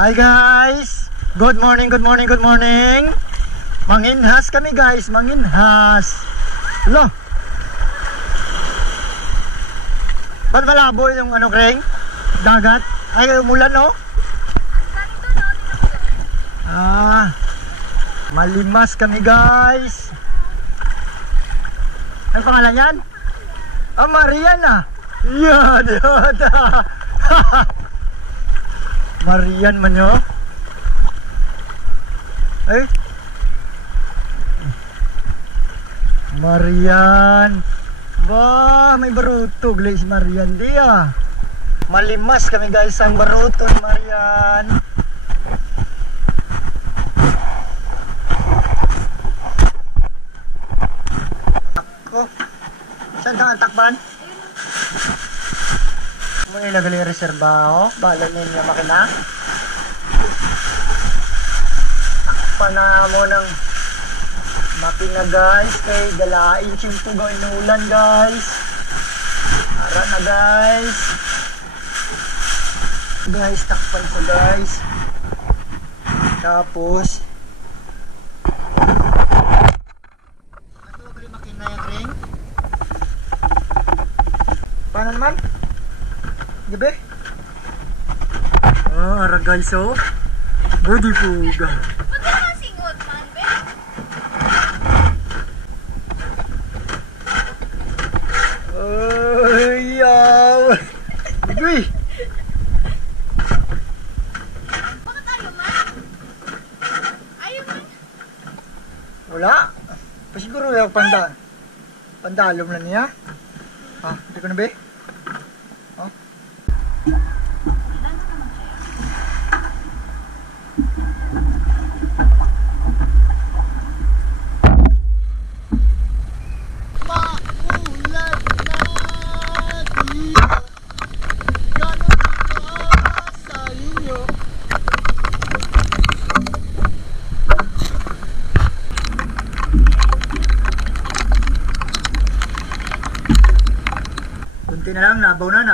Hi guys! Good morning, good morning, good morning! Manginhas kami guys, manginhas! Lo! Ba't malabo yung ano, Kreng? Dagat? Ay, umulan no? Malimas kami guys! Ano pangalan yan? Marian ah! Yan! Marian man nyo? Ay! Marian! Ba, may baruto guys, Marian di ah! Malimas kami guys ang baruto ni Marian! Ako! Saan ka ang takban? Muna nagali reserba ako, bala niya makina. Takpan na mo ng makina guys, kay dalain siyempre gawin ng ulan guys. Tara na guys. Guys, takpan ko guys. Tapos ito gali makina yung ring. Paano naman? Gabi? Ara guys oh. Budi puga. Ba't ka singot man, be? Ay, yaw. Gabi. Bakit ayaw man? Ayaw man? Wala. Pasiguro yung pandalom na niya. Hindi ko na be. Kunti na lang, nabaw na.